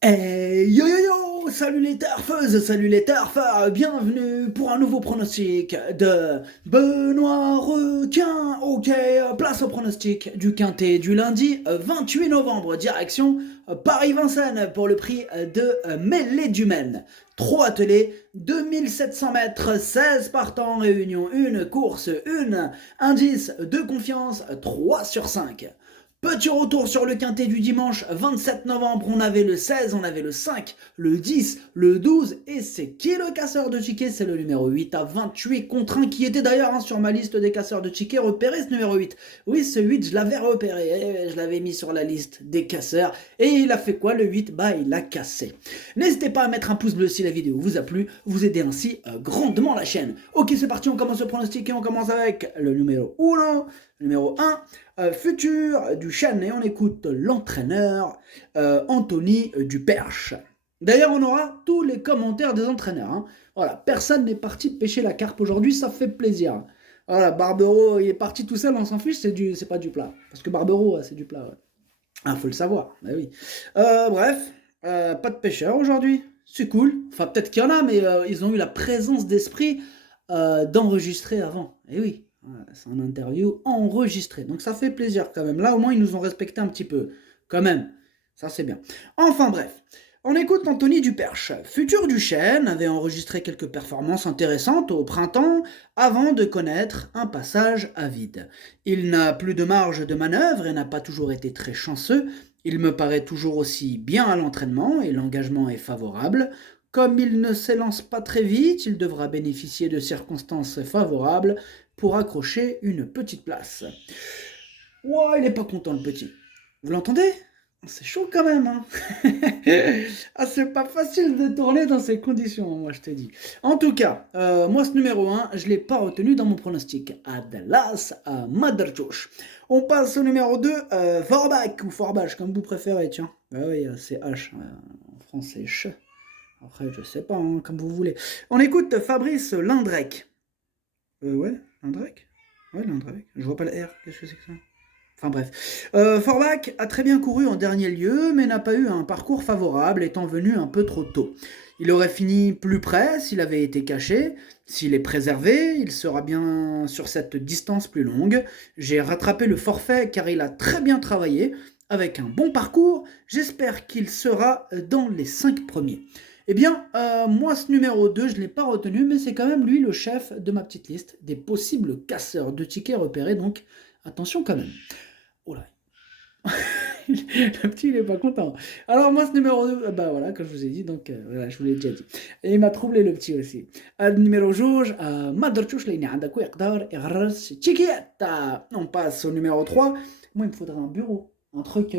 Yo yo yo, salut les turfeuses, salut les turfeurs, bienvenue pour un nouveau pronostic de Benoît Requin. Ok, place au pronostic du Quintet du lundi 28 novembre, direction Paris-Vincennes pour le prix de Mêlée du Maine. 3 attelés, 2700 mètres, 16 partants, réunion 1, course 1, indice de confiance 3 sur 5. Petit retour sur le quintet du dimanche 27 novembre, on avait le 16, on avait le 5, le 10, le 12, et c'est qui le casseur de tickets? C'est le numéro 8 à 28 contre 1, qui était d'ailleurs sur ma liste des casseurs de tickets, repéré ce numéro 8. Oui, ce 8, je l'avais repéré, je l'avais mis sur la liste des casseurs, et il a fait quoi le 8? Bah, il a cassé. N'hésitez pas à mettre un pouce bleu si la vidéo vous a plu, vous aidez ainsi grandement la chaîne. Ok, c'est parti, on commence le pronostic et on commence avec le numéro 1, numéro 1, futur du chêne, et on écoute l'entraîneur Anthony Duperche. D'ailleurs, on aura tous les commentaires des entraîneurs. Hein. Voilà, personne n'est parti pêcher la carpe aujourd'hui, ça fait plaisir. Voilà, Barbero, il est parti tout seul, on s'en fiche, c'est pas du plat. Parce que Barbero, c'est du plat. Ouais. Ah, faut le savoir, bah oui. Bref, pas de pêcheurs aujourd'hui, c'est cool. Enfin, peut-être qu'il y en a, mais ils ont eu la présence d'esprit d'enregistrer avant. Et oui, c'est un interview enregistré. Donc ça fait plaisir quand même. Là, au moins, ils nous ont respecté un petit peu. Quand même. Ça, c'est bien. Enfin, bref. On écoute Anthony Duperche. Futur du chêne avait enregistré quelques performances intéressantes au printemps avant de connaître un passage à vide. Il n'a plus de marge de manœuvre et n'a pas toujours été très chanceux. Il me paraît toujours aussi bien à l'entraînement et l'engagement est favorable. Comme il ne s'élance pas très vite, il devra bénéficier de circonstances favorables pour accrocher une petite place. Ouah, il est pas content le petit. Vous l'entendez? C'est chaud quand même, hein. Ah, c'est pas facile de tourner dans ces conditions, moi je te dis. En tout cas, moi ce numéro 1, je l'ai pas retenu dans mon pronostic. Adalas à Maderchouch. On passe au numéro 2, Forbach ou Forbach, comme vous préférez, tiens. Ah oui, c'est H, en français Ch. Après, je sais pas, hein, comme vous voulez. On écoute Fabrice Lindrec. Ouais, Lindrec. Ouais, Lindrec. Je vois pas le R, qu'est-ce que c'est que ça? Enfin bref. Forbach a très bien couru en dernier lieu, mais n'a pas eu un parcours favorable, étant venu un peu trop tôt. Il aurait fini plus près s'il avait été caché. S'il est préservé, il sera bien sur cette distance plus longue. J'ai rattrapé le forfait car il a très bien travaillé. Avec un bon parcours, j'espère qu'il sera dans les 5 premiers. Eh bien, moi, ce numéro 2, je ne l'ai pas retenu, mais c'est quand même lui le chef de ma petite liste des possibles casseurs de tickets repérés, donc attention quand même. Oh là, le petit, il est pas content. Alors, moi, ce numéro 2, bah voilà, comme je vous ai dit, donc voilà, je vous l'ai déjà dit. Et il m'a troublé le petit aussi. Numéro جوج ما درتوش لاني عندك يقدر يغرس تشيكيتا. On passe au numéro 3. Moi, il me faudrait un bureau, un truc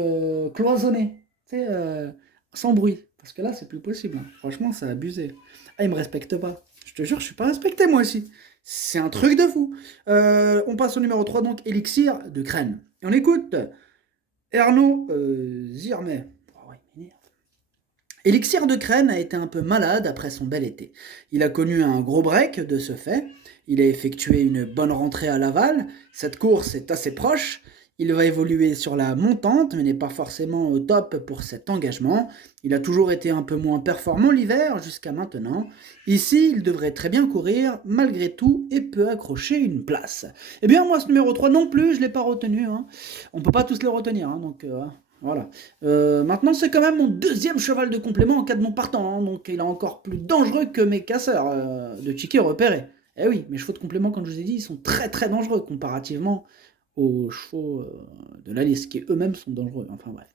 cloisonné, tu sais, sans bruit. Parce que là, c'est plus possible. Hein. Franchement, c'est abusé. Ah, il me respecte pas. Je te jure, je suis pas respecté, moi aussi. C'est un truc de fou. On passe au numéro 3, donc Élixir de Crène. Et on écoute Ernaud Zirmet. Oh, ouais, il m'énerve. Élixir de Crène a été un peu malade après son bel été. Il a connu un gros break de ce fait. Il a effectué une bonne rentrée à Laval. Cette course est assez proche. Il va évoluer sur la montante, mais n'est pas forcément au top pour cet engagement. Il a toujours été un peu moins performant l'hiver jusqu'à maintenant. Ici, il devrait très bien courir malgré tout et peut accrocher une place. Eh bien, moi, ce numéro 3 non plus, je ne l'ai pas retenu. Hein. On ne peut pas tous les retenir, hein, donc voilà. Maintenant, c'est quand même mon deuxième cheval de complément en cas de non partant, hein, donc il est encore plus dangereux que mes casseurs de tickets repérés. Eh oui, mes chevaux de complément, comme je vous ai dit, ils sont très très dangereux comparativement aux chevaux de la liste, qui eux-mêmes sont dangereux. Enfin bref.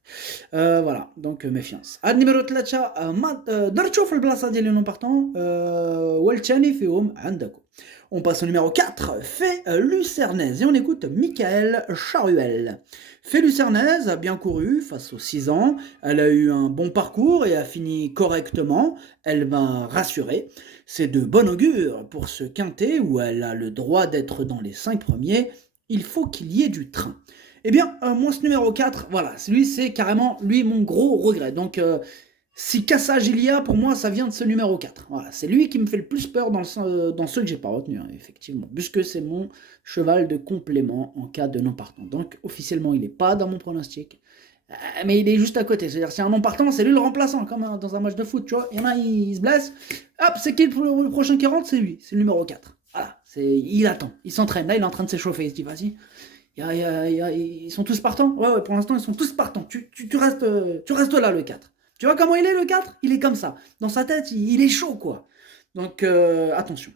Voilà, donc méfiance. Ad numéro 3 درتشوف البلاصة ديال non partant والثاني فيهم عندكم. On passe au numéro 4, Fée Lucernaise, et on écoute Michael Charuel. Fée Lucernaise a bien couru face aux 6 ans, elle a eu un bon parcours et a fini correctement, elle m'a rassuré. C'est de bon augure pour ce quintet où elle a le droit d'être dans les 5 premiers, il faut qu'il y ait du train. Eh bien, moi ce numéro 4, voilà, lui c'est carrément lui mon gros regret. Donc si cassage il y a, pour moi ça vient de ce numéro 4. Voilà, c'est lui qui me fait le plus peur dans ceux que j'ai pas retenus, hein, effectivement. Puisque c'est mon cheval de complément en cas de non partant. Donc officiellement il n'est pas dans mon pronostic. Mais il est juste à côté. C'est-à-dire, si un non partant, c'est lui le remplaçant, comme dans un match de foot, tu vois. Il y en a, il se blesse. Hop, c'est qui le prochain qui rentre? C'est lui, c'est le numéro 4. Voilà, il attend, il s'entraîne. Là, il est en train de s'échauffer. Il se dit, vas-y. Ils sont tous partants? Ouais, pour l'instant, ils sont tous partants. Tu restes là, le 4. Tu vois comment il est, le 4? Il est comme ça. Dans sa tête, il est chaud, quoi. Donc, attention.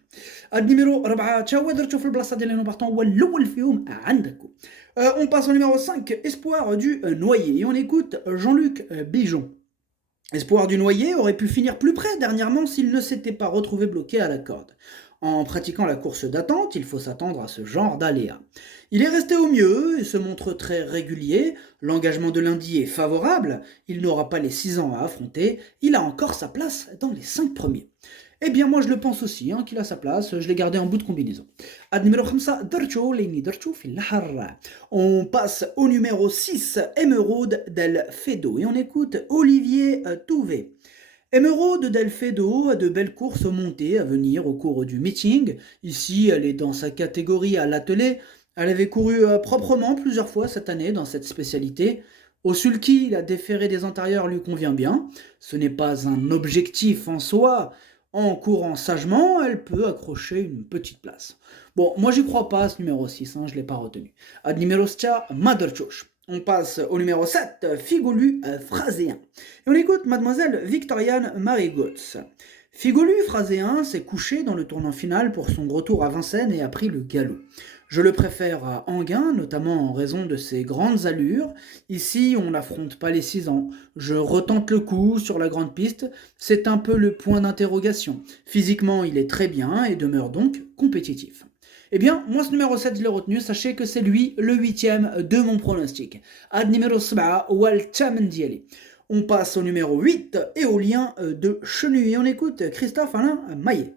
النيميرو 4 تشاو درتو في البلاصه ديال لي نو بارتون هو الاول فيهم عندكم. On passe au numéro 5, Espoir du Noyer. Et on écoute Jean-Luc Bijon. Espoir du Noyer aurait pu finir plus près dernièrement s'il ne s'était pas retrouvé bloqué à la corde. En pratiquant la course d'attente, il faut s'attendre à ce genre d'aléas. Il est resté au mieux et se montre très régulier. L'engagement de lundi est favorable. Il n'aura pas les 6 ans à affronter. Il a encore sa place dans les 5 premiers. Eh bien, moi je le pense aussi, qu'il a sa place. Je l'ai gardé en bout de combinaison. On passe au numéro 6, Emeraude del Fedo. Et on écoute Olivier Touvet. Emeraude del Fedo a de belles courses montées à venir au cours du meeting. Ici, elle est dans sa catégorie à l'attelé. Elle avait couru proprement plusieurs fois cette année dans cette spécialité. Au sulky, la déférée des antérieurs lui convient bien. Ce n'est pas un objectif en soi. En courant sagement, elle peut accrocher une petite place. Bon, moi j'y crois pas à ce numéro 6, je ne l'ai pas retenu. Ad numéro 7, Madrchoch. On passe au numéro 7, Figolu Phraséen. Et on écoute Mademoiselle Victoriane Marigots. Figolu Phraséen s'est couché dans le tournant final pour son retour à Vincennes et a pris le galop. Je le préfère à Enghien, notamment en raison de ses grandes allures. Ici, on n'affronte pas les 6 ans. Je retente le coup sur la grande piste. C'est un peu le point d'interrogation. Physiquement, il est très bien et demeure donc compétitif. Eh bien, moi, ce numéro 7, je l'ai retenu. Sachez que c'est lui, le 8e de mon pronostic. Ad numéro 7, Wal Diali. On passe au numéro 8, Éolien de Chenu. Et on écoute Christophe Alain Maillet.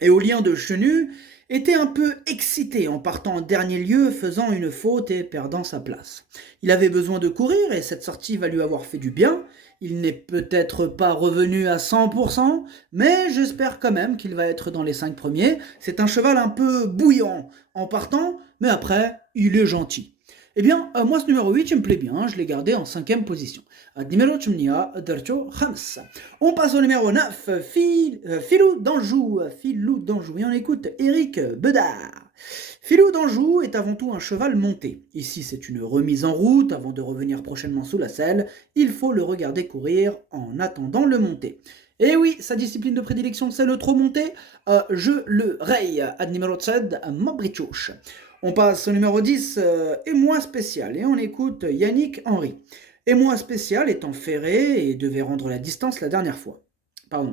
Éolien de Chenu était un peu excité en partant en dernier lieu, faisant une faute et perdant sa place. Il avait besoin de courir et cette sortie va lui avoir fait du bien. Il n'est peut-être pas revenu à 100%, mais j'espère quand même qu'il va être dans les 5 premiers. C'est un cheval un peu bouillant en partant, mais après, il est gentil. Eh bien, moi, ce numéro 8, il me plaît bien, je l'ai gardé en 5e position. On passe au numéro 9, Filou d'Anjou. Et on écoute Éric Bedard. Filou d'Anjou est avant tout un cheval monté. Ici, c'est une remise en route avant de revenir prochainement sous la selle. Il faut le regarder courir en attendant le monter. Et oui, sa discipline de prédilection, c'est le trop monté. Je le raye. Ad numéro 7, Mabrichouche. On passe au numéro 10, Émoi spécial, et on écoute Yannick Henry. Émoi spécial étant ferré et devait rendre la distance la dernière fois.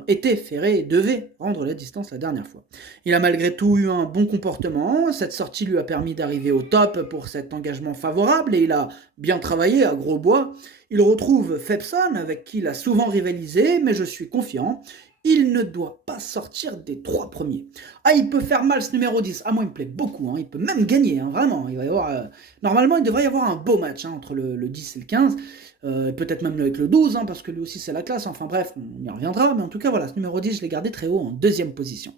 Était ferré et devait rendre la distance la dernière fois. Il a malgré tout eu un bon comportement, cette sortie lui a permis d'arriver au top pour cet engagement favorable et il a bien travaillé à gros bois. Il retrouve Fepson avec qui il a souvent rivalisé, mais je suis confiant. Il ne doit pas sortir des 3 premiers. Il peut faire mal ce numéro 10. Moi, il me plaît beaucoup. Il peut même gagner, vraiment. Il va y avoir, normalement, il devrait y avoir un beau match entre le 10 et le 15. Peut-être même avec le 12, parce que lui aussi, c'est la classe. Enfin bref, on y reviendra. Mais en tout cas, voilà, ce numéro 10, je l'ai gardé très haut en 2e position.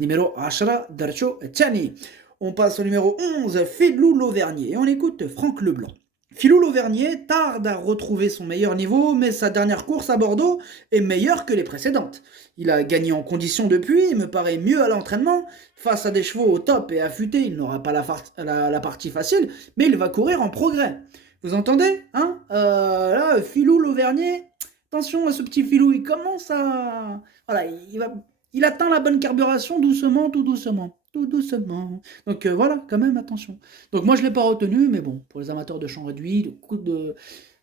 Numéro 10, Darcho Tchani. On passe au numéro 11, Filou l'Auvergnat. Et on écoute Franck Leblanc. Filou l'Auvergnat tarde à retrouver son meilleur niveau, mais sa dernière course à Bordeaux est meilleure que les précédentes. Il a gagné en condition depuis, il me paraît mieux à l'entraînement. Face à des chevaux au top et affûtés, il n'aura pas la partie facile, mais il va courir en progrès. Vous entendez, là, Filou l'Auvergnat, attention à ce petit Filou, il commence à... Voilà, il atteint la bonne carburation doucement, tout doucement. Donc voilà, quand même, attention. Donc moi, je ne l'ai pas retenu, mais bon, pour les amateurs de champ réduit,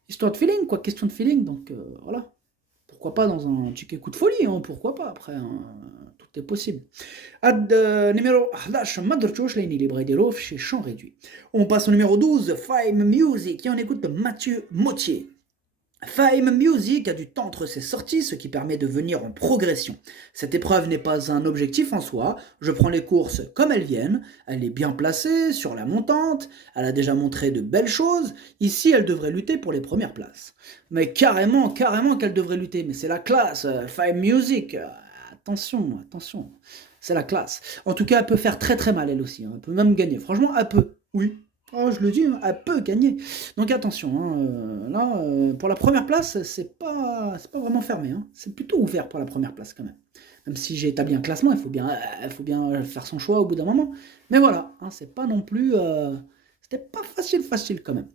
histoire de feeling, question de feeling, donc voilà. Pourquoi pas dans un ticket coup de folie, pourquoi pas, après, tout est possible. Numéro 11, Madrchoch, Léni Libredelov chez Champ Réduit. On passe au numéro 12, Fame Music, et on écoute Mathieu Mottier. Fame Music a du temps entre ses sorties, ce qui permet de venir en progression. Cette épreuve n'est pas un objectif en soi, je prends les courses comme elles viennent, elle est bien placée, sur la montante, elle a déjà montré de belles choses, ici elle devrait lutter pour les premières places. Mais carrément qu'elle devrait lutter, mais c'est la classe, Fame Music, attention, c'est la classe. En tout cas, elle peut faire très très mal elle aussi, elle peut même gagner, franchement elle peut, oui. Oh, je le dis, hein, elle peut gagner. Donc attention, hein, là, pour la première place, c'est pas vraiment fermé, hein. C'est plutôt ouvert pour la première place quand même. Même si j'ai établi un classement, il faut bien faire son choix au bout d'un moment. Mais voilà, hein, c'est pas non plus, c'était pas facile quand même.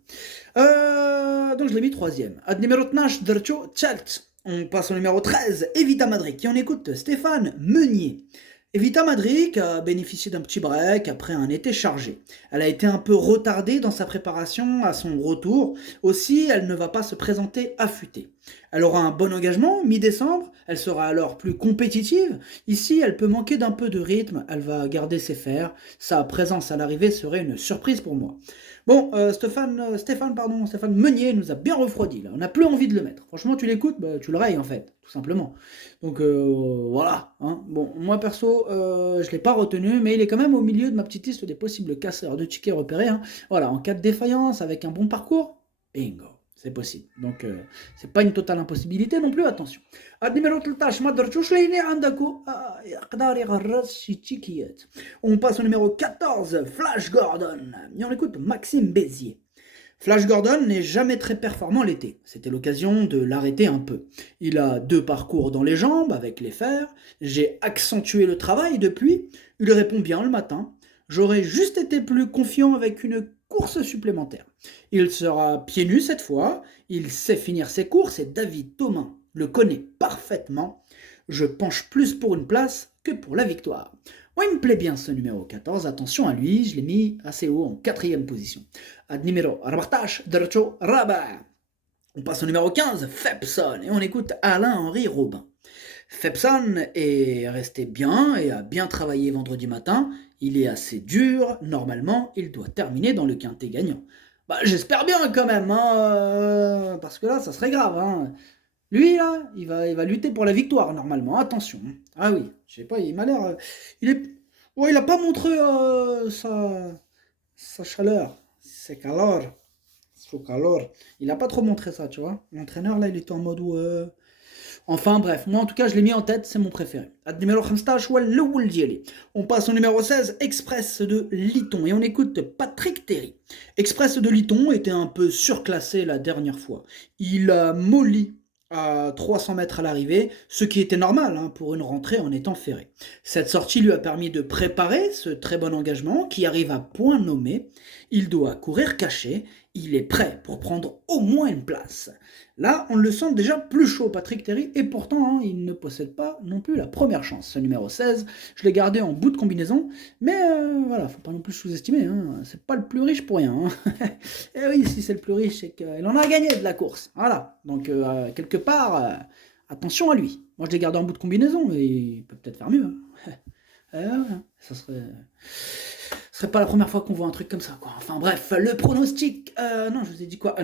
Donc je l'ai mis troisième. Ad numéro 12, Drcho Chalt. On passe au numéro 13, Evita Madrid, qui en écoute Stéphane Meunier. Evita Madrid a bénéficié d'un petit break après un été chargé. Elle a été un peu retardée dans sa préparation à son retour. Aussi, elle ne va pas se présenter affûtée. Elle aura un bon engagement, mi-décembre. Elle sera alors plus compétitive. Ici, elle peut manquer d'un peu de rythme. Elle va garder ses fers. Sa présence à l'arrivée serait une surprise pour moi. Bon, Stéphane Meunier nous a bien refroidi là. On n'a plus envie de le mettre. Franchement, tu l'écoutes, bah, tu le rayes en fait, tout simplement. Donc voilà, hein. Bon, moi perso, je ne l'ai pas retenu, mais il est quand même au milieu de ma petite liste des possibles casseurs de tickets repérés, hein. Voilà, en cas de défaillance avec un bon parcours, bingo, c'est possible. Donc c'est pas une totale impossibilité non plus, attention. النمرة 13 ما درتوش ليني عندكو يقدر يغرس شي تيكيات. On passe au numéro 14, Flash Gordon. Et on écoute Maxime Bézier. Flash Gordon n'est jamais très performant l'été. C'était l'occasion de l'arrêter un peu. Il a 2 parcours dans les jambes avec les fers. J'ai accentué le travail depuis. Il répond bien le matin. J'aurais juste été plus confiant avec une course supplémentaire. Il sera pieds nus cette fois. Il sait finir ses courses et David Thomas le connaît parfaitement. Je penche plus pour une place que pour la victoire. Moi, il me plaît bien ce numéro 14. Attention à lui, je l'ai mis assez haut en 4e position. Ad numéro 14, Drcho Rabat. On passe au numéro 15, Fepson, et on écoute Alain-Henri Robin. Fepson est resté bien et a bien travaillé vendredi matin. Il est assez dur. Normalement, il doit terminer dans le quintet gagnant. Bah, j'espère bien quand même, hein, parce que là, ça serait grave, hein. Lui, là, il va lutter pour la victoire, normalement. Attention. Ah oui, je sais pas, il m'a l'air... il est... Ouais, il a pas montré sa chaleur, ses calors, son calor. Il a pas trop montré ça, tu vois. L'entraîneur, là, il était en mode... Enfin, bref. Moi, en tout cas, je l'ai mis en tête. C'est mon préféré. Ad numéro 15, الأول ديالي. On passe au numéro 16, Express de Liton. Et on écoute Patrick Terry. Express de Liton était un peu surclassé la dernière fois. Il a molli à 300 mètres à l'arrivée, ce qui était normal, hein, pour une rentrée en étant ferré. Cette sortie lui a permis de préparer ce très bon engagement qui arrive à point nommé. Il doit courir caché, il est prêt pour prendre au moins une place. Là, on le sent déjà plus chaud, Patrick Terry, et pourtant, hein, il ne possède pas non plus la première chance. Ce numéro 16, je l'ai gardé en bout de combinaison, mais voilà, faut pas non plus sous-estimer, hein, c'est pas le plus riche pour rien, hein. Et oui, si c'est le plus riche, c'est qu'il en a gagné de la course. Voilà, donc quelque part, attention à lui. Moi, je l'ai gardé en bout de combinaison, mais il peut peut-être faire mieux, hein. Ça serait pas la première fois qu'on voit un truc comme ça, quoi. Enfin bref, le pronostic... non, je vous ai dit quoi?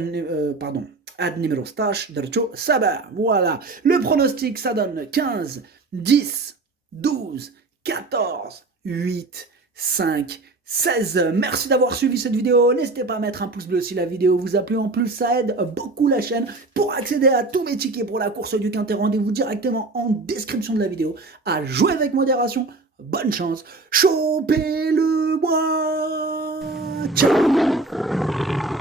Pardon. Ad numéro stash, Drcho Saba. Voilà. Le pronostic, ça donne 15, 10, 12, 14, 8, 5, 16. Merci d'avoir suivi cette vidéo. N'hésitez pas à mettre un pouce bleu si la vidéo vous a plu. En plus, ça aide beaucoup la chaîne. Pour accéder à tous mes tickets pour la course du Quintet, rendez-vous directement en description de la vidéo. À jouer avec modération. Bonne chance. Chopez-le-moi. Ciao.